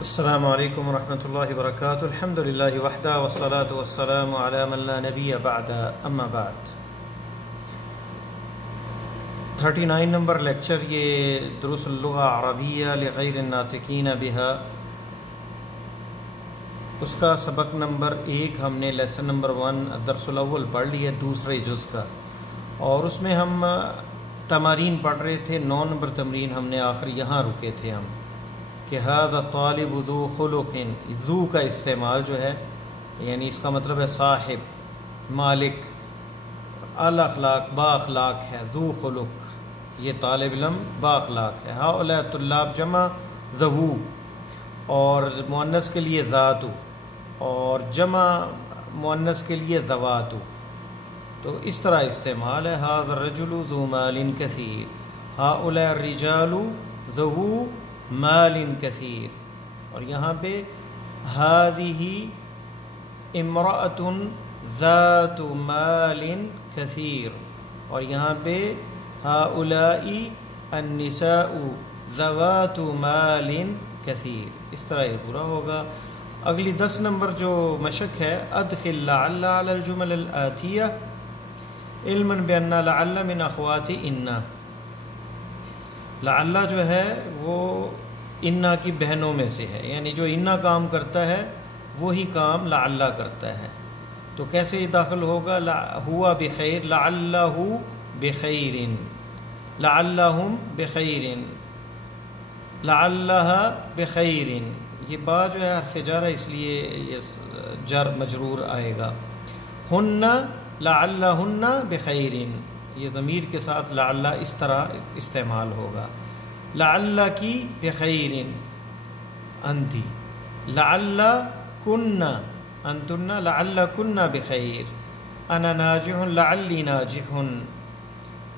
السلام علیکم ورحمۃ اللہ وبرکاتہ۔ الحمد للہ وحدہ والصلاة والسلام علی من لا نبی بعد، اما بعد۔ 39 نمبر لیکچر، یہ دروس اللغہ عربیہ لغیر الناطقین بہا، اس کا سبق نمبر 1 ہم نے لیسن نمبر 1 درس الاول پڑھ لیا، دوسرے جز کا، اور اس میں ہم تمارین پڑھ رہے تھے۔ 9 نمبر تمرین ہم نے آخر یہاں رکے تھے ہم کہ ھذا طالب ذو خلق، ذو کا استعمال جو ہے یعنی اس کا مطلب ہے صاحب، مالک، الاخلاق، با اخلاق ہے، ذو خلق، یہ طالب علم با اخلاق ہے۔ ہؤلاء طلاب جمع ذو، اور مؤنث کے لیے ذات، اور جمع مؤنث کے لیے ذوات، تو اس طرح استعمال ہے۔ ھذا الرجل ذو مال کثیر، ہؤلاء الرجال ذو مال کثیر، اور یہاں پہ ھذہ امرأۃ ذات مال کثیر، اور یہاں پہ ہؤلاء النساء ذوات مال کثیر، اس طرح یہ پورا ہوگا۔ اگلی 10 نمبر جو مشق ہے، ادخل لعل علی الجمل الآتیہ علما بان لعل من اخوات ان۔ لعل جو ہے وہ انا کی بہنوں میں سے ہے، یعنی جو انا کام کرتا ہے وہی کام لعل کرتا ہے، تو کیسے یہ داخل ہوگا؟ ہوا بخیر، لعلہ بخیر، لعلہم بخیر، لعلہا بخیر، یہ با جو ہے حرف جر ہے، اس لیے یہ جر مجرور آئے گا۔ ہن لعلہن بخیر، یہ ضمیر کے ساتھ لعل اس طرح استعمال ہوگا۔ لعل کی بخیر انتی، لعل کن انتن، لعل کن بخیر، انا ناجح لعلی ناجح،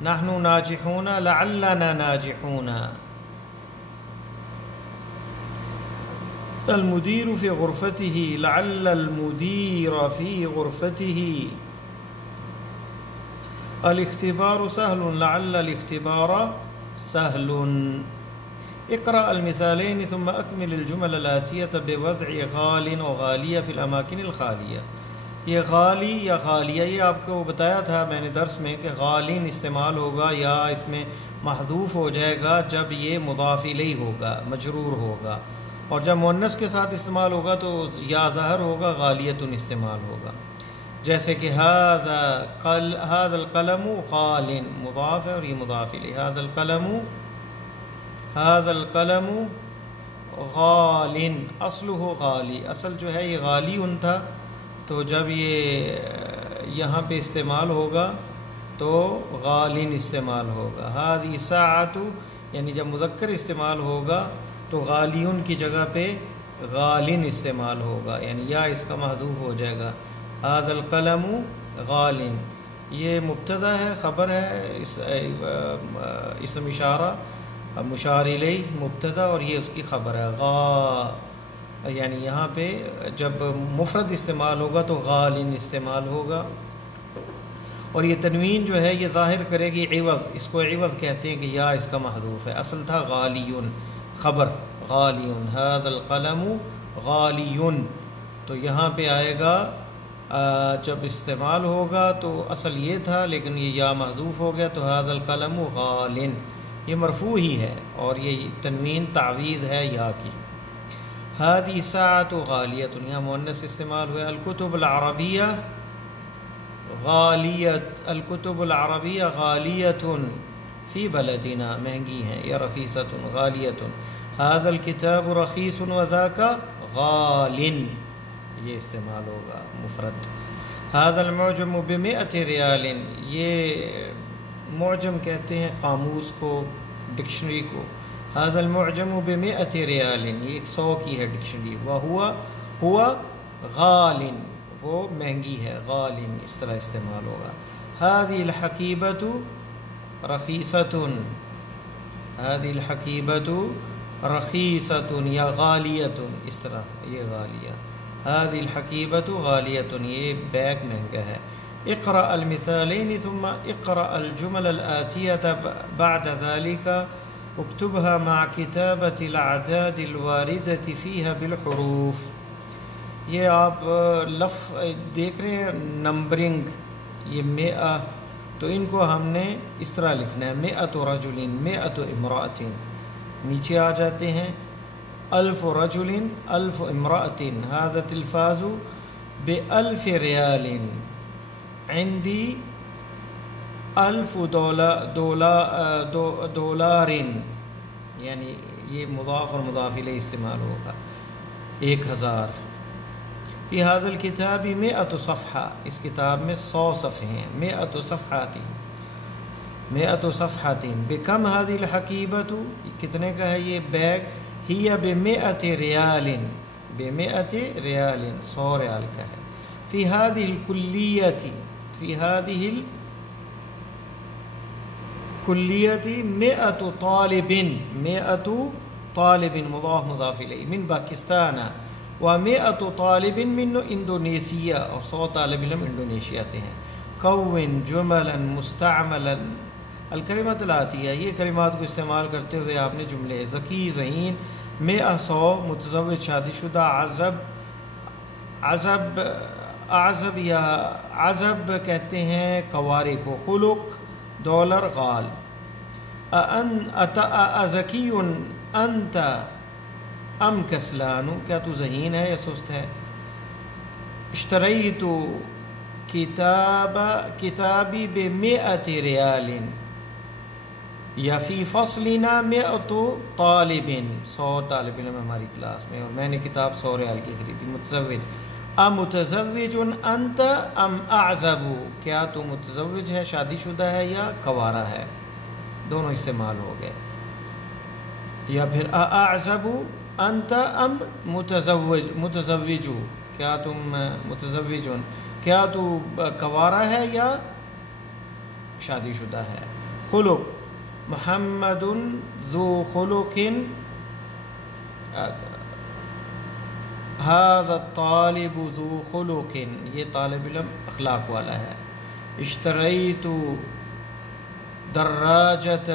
نحن ناجحون لعلنا ناجحون۔ المدیر فی غرفتہ، لعل المدیر فی غرفتہ۔ الاختبار سهل، لعل الاختبار سهل۔ اقرأ المثالين ثم أكمل الجمل الآتية بوضع غال وغالية في الأماكن الخالية۔ یہ غالی یا غالیہ، یہ آپ کو بتایا تھا میں نے درس میں کہ غالین استعمال ہوگا یا اس میں محذوف ہو جائے گا جب یہ مضاف الیہ ہوگا، مجرور ہوگا، اور جب مؤنث کے ساتھ استعمال ہوگا تو یا ظاہر ہوگا، غالیۃ استعمال ہوگا۔ جیسے کہ ھذا القلم غال، مضاف ہے اور یہ مضاف الیہ، ھذا القلم غال، اصلہ غالی، اصل جو ہے یہ غالی تھا، تو جب یہ یہاں پہ استعمال ہوگا تو غالین استعمال ہوگا۔ ھذہ ساعۃ، یعنی جب مذکر استعمال ہوگا تو غالیون کی جگہ پہ غالین استعمال ہوگا، یعنی یا اس کا محذوف ہو جائے گا۔ ھذا القلم غال، یہ مبتدا ہے، خبر ہے، اسم اشارہ، مشار الیہ مبتدا، اور یہ اس کی خبر ہے۔ غا، یعنی یہاں پہ جب مفرد استعمال ہوگا تو غالین استعمال ہوگا، اور یہ تنوین جو ہے یہ ظاہر کرے گی عوض، اس کو عوض کہتے ہیں کہ یا اس کا محذوف ہے، اصل تھا غالیون، خبر غالیون، ھذا القلم غالیون، تو یہاں پہ آئے گا جب استعمال ہوگا تو اصل یہ تھا لیکن یہ یا محذوف ہو گیا، تو ھذا القلم غال، یہ مرفوع ہی ہے اور یہ تنوین تعویض ہے یا کی۔ ھذہ ساعۃ غالیۃ، یہاں مؤنث استعمال ہوا۔ الکتب العربیہ غالیۃ، الکتب العربیہ غالیۃ فی بلدنا، مہنگی ہیں، یا رخیصۃ غالیۃ۔ ھذا الکتاب رخیص وذاک غال، یہ استعمال ہوگا مفرد۔ ھذا المعجم بمئۃ ریال، یہ معجم کہتے ہیں قاموس کو، ڈکشنری کو۔ ھذا المعجم بمئۃ ریال، یہ 100 کی ہے ڈکشنری۔ ہوا غال، وہ مہنگی ہے، غال اس طرح استعمال ہوگا۔ ھذہ الحقیبۃ رخیصۃ، ھذہ الحقیبۃ رخیصۃ یا غالیۃ، اس طرح یہ غالیہ۔ ھذہ الحقیبۃ غالیۃ، یہ بیگ مہنگا ہے۔ اقرأ المثالین ثم اقرأ الجمل الآتیۃ بعد ذلك اکتبها مع کتابت الأعداد الواردة فيها بالحروف. یہ آپ دیکھ رہے ہیں نمبرنگ، یہ 100، تو ان کو ہم نے اس طرح لکھنا ہے 100 رجل 100 امرأة. نیچے آ جاتے ہیں 1000 رجل 1000 امرأة. هذا تلفاظ ب1000 ريال. عندي 1000 دولار، یعنی یہ مضاف اور مضاف الیہ استعمال ہوگا. 1000. فی هذا الكتاب 100 صفحة. اس کتاب میں 100 صفحے ہیں. 100 صفحات 100 صفحات. بکم هذه الحقیبۃ، کتنے کا ہے یہ بیگ؟ ہی ب100 ریال. ب100 ریال، 100 ریال کا ہے. فی هذه الکلیۃ، فی هذه الکلیۃ 100 طالب. 100 طالب مضاف مضاف الیہ من پاکستان، و100 طالب من انڈونیشیا، اور 100 طالب علم انڈونیشیا سے ہیں. کون جملا مستعملا الکلمات الآتیہ، یہ کلمات کو استعمال کرتے ہوئے آپ نے جملے ذکی ذہین 100 متزوج شادی شدہ عزب یا عزب کہتے ہیں کوارے کو. خلق ڈالر غال. ذکی انت ام کسلان، کیا تو ذہین ہے یا سست ہے؟ اشتریت کتابی ب100 ریال. یا فی فصلنا 100 طالب، 100 طالب علم ہماری کلاس میں، اور میں نے کتاب 100 ریال کی خریدی. متزوج امتزوج انت ام اعزب، کیا تو متزوج ہے شادی شدہ ہے یا کوارا ہے؟ دونوں استعمال ہو گئے. یا پھر اعزب انت ام متزوج، کیا تم متزوج، کیا تو کوارا ہے یا شادی شدہ ہے؟ خلق محمد ذو خلق، هذا الطالب ذو خلق، یہ طالب علم اخلاق والا ہے. اشتریت دراجة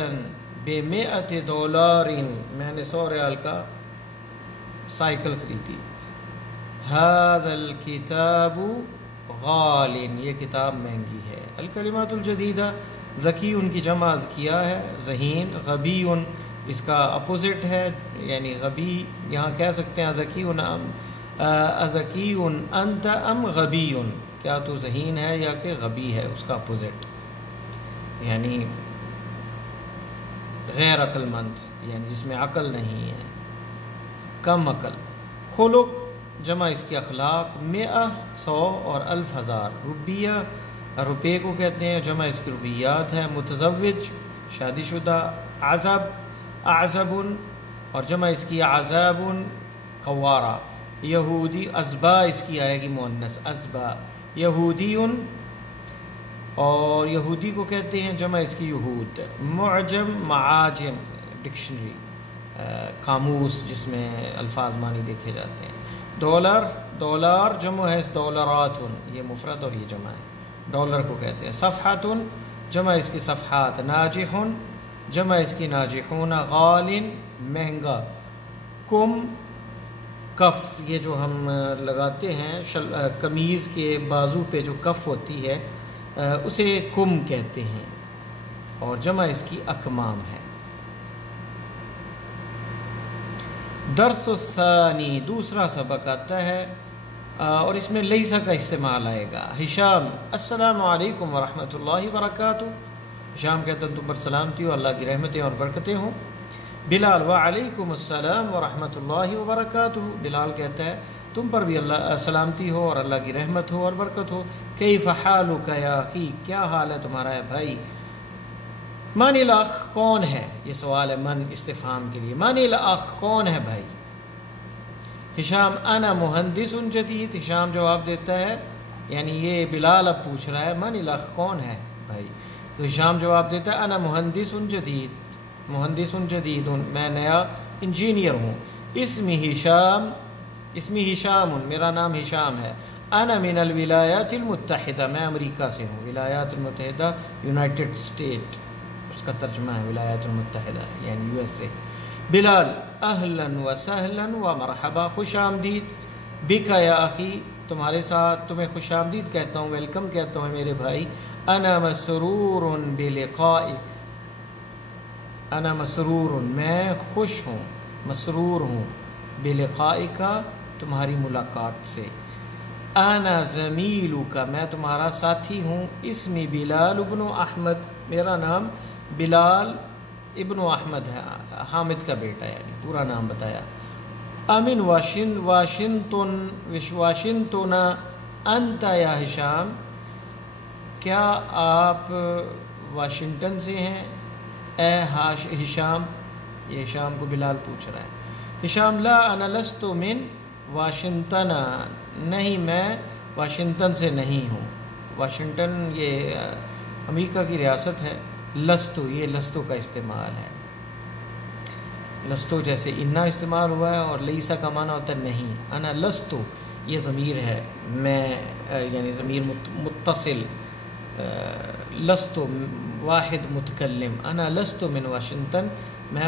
ب100 دولار، میں نے 100 ریال کا سائیکل خریدی. هذا الكتاب غال، یہ کتاب مہنگی ہے. الکلمات الجدیدہ، ذکی ان کی جمع کیا ہے ذہین. غبی اس کا اپوزٹ ہے، یعنی غبی یہاں کہہ سکتے ہیں ذکی انت ام غبی، کیا تو ذہین ہے یا کہ غبی ہے، اس کا اپوزٹ یعنی غیر عقل مند، یعنی جس میں عقل نہیں ہے، کم عقل. خلق جمع اس کی اخلاق. 100 100 اور 1000 1000. روپیہ روپے کو کہتے ہیں، جمع اس کی روپیات ہے. متزوج شادی شدہ. اعزب اور جمع اس کی عزاب قوارہ. یہودی ازبا اس کی آئے گی مؤنث ازبا. یہودی اور یہودی کو کہتے ہیں، جمع اس کی یہود. معجم معاجم ڈکشنری قاموس جس میں الفاظ معنی دیکھے جاتے ہیں. ڈالر جمع ہے دولارات، یہ مفرد اور یہ جمع ہے، ڈالر کو کہتے ہیں. صفحۃ جمع اس کی صفحات. ناجح جمع اس کی ناجحون. غال مہنگا. کم کف، یہ جو ہم لگاتے ہیں قمیض کے بازو پہ جو کف ہوتی ہے اسے کم کہتے ہیں، اور جمع اس کی اکمام ہے. درس الثانی، دوسرا سبق آتا ہے اور اس میں لیسا کا استعمال آئے گا. ہشام السلام علیکم ورحمۃ اللہ وبرکاتہ. ہشام کہتا ہے تم پر سلامتی ہو، اللہ کی رحمتیں اور برکتیں ہوں. بلال وعلیکم السلام ورحمۃ اللہ وبرکاتہ. بلال کہتا ہے تم پر بھی اللہ سلامتی ہو اور اللہ کی رحمت ہو اور برکت ہو. کیف حالک یا اخی، کیا حال ہے تمہارا ہے بھائی. من الاخ، کون ہے؟ یہ سوال ہے من استفہام کے لیے. من الاخ، کون ہے بھائی؟ ہشام انا مہندس جدید. ہشام جواب دیتا ہے، یعنی یہ بلال اب پوچھ رہا ہے من الاخ کون ہے بھائی، تو ہشام جواب دیتا ہے انا مہندس جدید. مہندس جدید، میں نیا انجینئر ہوں. اسمی ہشام، میرا نام ہشام ہے. انا من الولایات المتحدہ، میں امریکہ سے ہوں. ولایات المتحدہ یونائٹڈ اسٹیٹ اس کا ترجمہ ہے ولایات المتحدہ یعنی USA۔ بلال اہلاً و سہلاً و مرحبا، خوش آمدید، بکا یا اخی، تمہارے ساتھ، تمہیں خوش آمدید کہتا ہوں، ویلکم کہتا ہوں میرے بھائی۔ انا مسرور بلقائک، انا مسرور، میں خوش ہوں، مسرور ہوں، بلقائک، تمہاری ملاقات سے۔ انا زمیلک، میں تمہارا ساتھی ہوں، اسمی بلال ابن احمد، میرا نام بلال ابن احمد ہے، حامد کا بیٹا، یعنی پورا نام بتایا۔ امن واشنطن انت یا ہشام، کیا آپ واشنگٹن سے ہیں اے ہشام؟ یہ ہشام کو بلال پوچھ رہا ہے۔ ہشام لا انا لست من واشنگٹن، نہیں میں واشنگٹن سے نہیں ہوں۔ واشنگٹن یہ امریکہ کی ریاست ہے۔ لستو، یہ لستو کا استعمال ہے، لستو جیسے انا استعمال ہوا ہے، اور لیسا کا معنی ہوتا ہے نہیں۔ انا لستو یہ ضمیر ہے، میں یعنی ضمیر متصل، لستو واحد متکلم، انا لستو من واشنگٹن، میں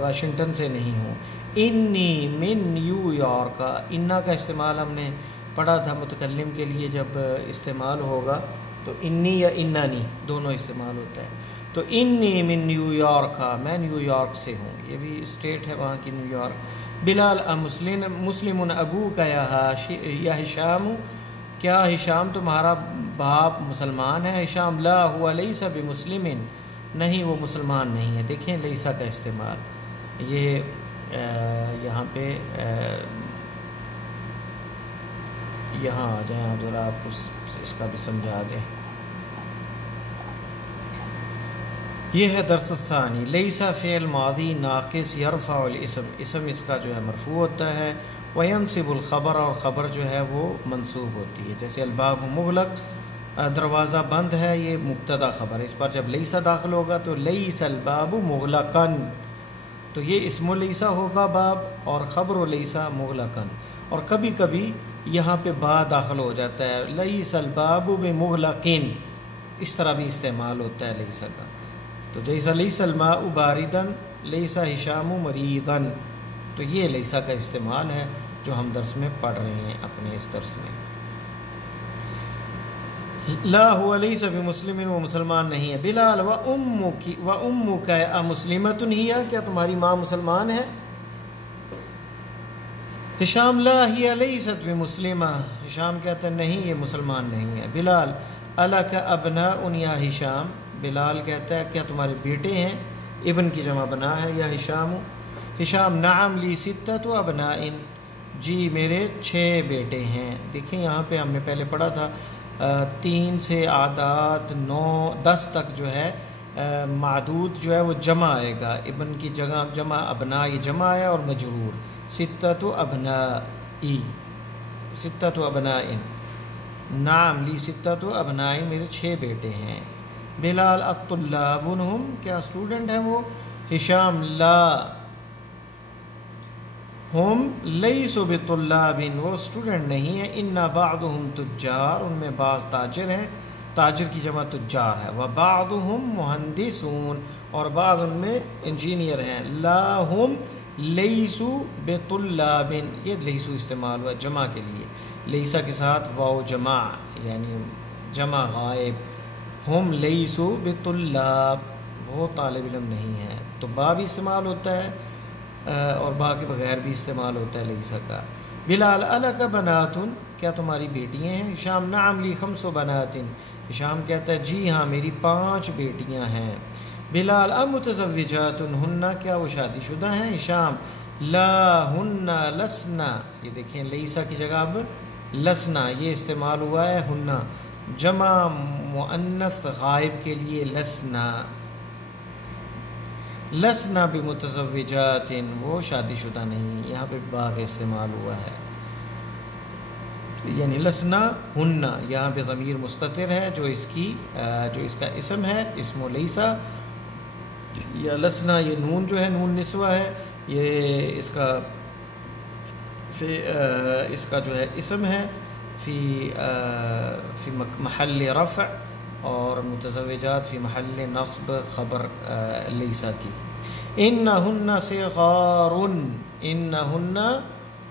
واشنگٹن سے نہیں ہوں۔ انی من نیو یارک، انا کا استعمال ہم نے پڑھا تھا متکلم کے لیے، جب استعمال ہوگا تو انی یا انانی دونوں استعمال ہوتا ہے۔ تو انی من نیو یارک، میں نیو یارک سے ہوں، یہ بھی اسٹیٹ ہے وہاں کی، نیو یارک۔ بلال مسلم ابو کا یا ہشام، کیا ہشام تمہارا باپ مسلمان ہے؟ ہشام لا ہوا لیسا بمسلم، نہیں وہ مسلمان نہیں ہے۔ دیکھیں لیسا کا استعمال، یہ یہاں پہ یہاں آ جائیں آپ ذرا، آپ اس کا بھی سمجھا دیں۔ یہ ہے درس الثانی، لیسا فعل ماضی ناقص یرفع الاسم، اسم اس کا جو ہے مرفوع ہوتا ہے، وینصب الخبر، اور خبر جو ہے وہ منصوب ہوتی ہے۔ جیسے الباب مغلق، دروازہ بند ہے، یہ مبتدا خبر ہے، اس پر جب لیسا داخل ہوگا تو لیس الباب مغلقاً، تو یہ اسم لیسا ہوگا باب، اور خبر لیسا مغلقاً۔ اور کبھی کبھی یہاں پہ با داخل ہو جاتا ہے، لیس الباب بمغلقین، اس طرح بھی استعمال ہوتا ہے لیسا کا۔ تو جیسا لیس الماء باردن، لیسا ہشام مریضن، تو یہ لیسا کا استعمال ہے جو ہم درس میں پڑھ رہے ہیں اپنے اس درس میں۔ لا ہوا لیسا بمسلم، وہ مسلمان نہیں ہے۔ بلال و امک امسلمۃ ہی، کیا تمہاری ماں مسلمان ہے؟ ہشام لا ہی لیست بمسلمہ، ہشام کہتا ہے نہیں یہ مسلمان نہیں ہے۔ بلال الک ابناء یا ہشام، بلال کہتا ہے کیا تمہارے بیٹے ہیں؟ ابن کی جمع بنا ہے یا ہشام؟ ہشام نعم لی ستۃ ابناء، جی میرے 6 بیٹے ہیں۔ دیکھیں یہاں پہ ہم نے پہلے پڑھا تھا 3 سے عادات 9 10 تک جو ہے معدود جو ہے وہ جمع آئے گا، ابن کی جگہ جمع ابناء، یہ جمع آیا اور مجرور، ستۃ ابناء، ستۃ ابناء، نعم لی ستۃ ابناء، میرے 6 بیٹے ہیں۔ بلال الطلاب ہم، کیا اسٹوڈنٹ ہیں وہ؟ ہشام لا ہم لیسوا بطلاب، وہ اسٹوڈنٹ نہیں ہیں۔ انا بعضهم تجار، ان میں بعض تاجر ہیں، تاجر کی جمع تجار ہے۔ وبعضهم مہندسون، اور بعض ان میں انجینئر ہیں۔ لا ہم لیسوا بطلاب، یہ لیسو استعمال ہوا جمع کے لیے، لیسا کے ساتھ واو جمع یعنی جمع غائب۔ ہم لیسوا بطلاب، وہ طالب علم نہیں ہے، تو با بھی استعمال ہوتا ہے اور با کے بغیر بھی استعمال ہوتا ہے لیسا کا۔ بلال الک بنات، کیا تمہاری بیٹیاں ہیں؟ ہشام نعم لی 5 بنات، ہشام کہتا ہے جی ہاں میری 5 بیٹیاں ہیں۔ بلال امتزوجات ہن، کیا وہ شادی شدہ ہیں؟ ہشام لا ہن لسنا، یہ دیکھیں لیسا کی جگہ اب لسنا، یہ استعمال ہوا ہے ہن، جمع مؤنث غائب کے لیے لسنا، لسنا بمتزوجات، وہ شادی شدہ نہیں، یہاں پہ با کا استعمال ہوا ہے، یعنی لسنا ہن، یہاں پہ ضمیر مستتر ہے جو اس کا اسم ہے، اسم لیسا، یا لسنا یہ نون جو ہے نون نسوہ ہے، یہ اس کا جو ہے اسم ہے، فی محل رفع، اور متزوجات فی محل نصب خبر لیسا کی. انہن صغار، انہن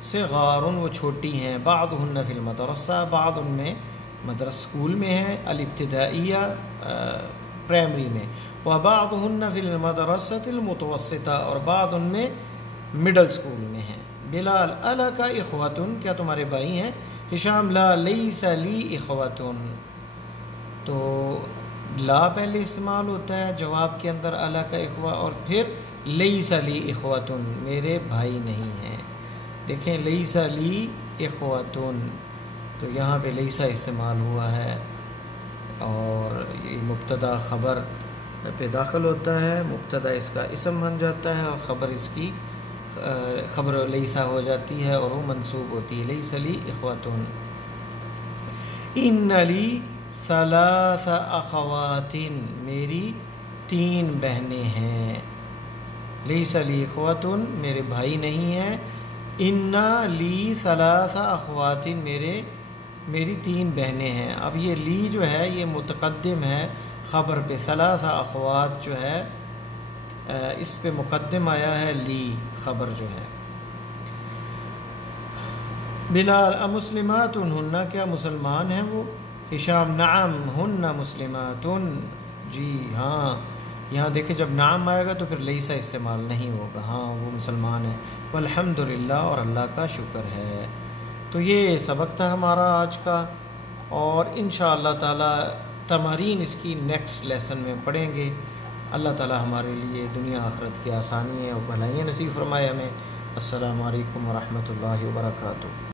صغار وہ چھوٹی ہیں، بعضہن فی المدرسہ بعض ان میں مدرسہ اسکول میں ہیں، الابتدائیہ پرائمری میں، وبعضہن فی المدرسۃ المتوسطہ اور بعض ان میں مڈل اسکول میں ہیں. بلال الک اخوۃ، کیا تمہارے بھائی ہیں؟ ہشام لا لیس لی اخوۃ. تو لا پہلے استعمال ہوتا ہے جواب کے اندر الک اخوہ، اور پھر لیس لی اخوۃ، میرے بھائی نہیں ہیں. دیکھیں لیس لی اخوۃ، تو یہاں پہ لیسا استعمال ہوا ہے اور یہ مبتدا خبر پہ داخل ہوتا ہے. مبتدا اس کا اسم بن جاتا ہے اور خبر اس کی خبر لیسا ہو جاتی ہے اور وہ منصوب ہوتی ہے. لیس لی اخوۃ. ان لی ثلاث اخوات، میری 3 بہنیں ہیں. لیس لی اخوۃ، میرے بھائی نہیں ہیں. ان لی ثلاث اخوات، میری 3 بہنیں ہیں. اب یہ لی جو ہے یہ متقدم ہے خبر پہ، ثلاث اخوات جو ہے اس پہ مقدم آیا ہے لی خبر جو ہے. بلال امسلمات ہن، کیا مسلمان ہیں وہ؟ ہشام نعم ہن مسلمات، جی ہاں. یہاں دیکھیں جب نعم آئے گا تو پھر لیسا استعمال نہیں ہوگا، ہاں وہ مسلمان ہیں. والحمدللہ، اور اللہ کا شکر ہے. تو یہ سبق تھا ہمارا آج کا، اور انشاءاللہ تعالی تمارین اس کی نیکسٹ لیسن میں پڑھیں گے. اللہ تعالی ہمارے لیے دنیا آخرت کی آسانی اور بھلائیاں نصیب فرمائے ہمیں. السلام علیکم ورحمۃ اللہ وبرکاتہ.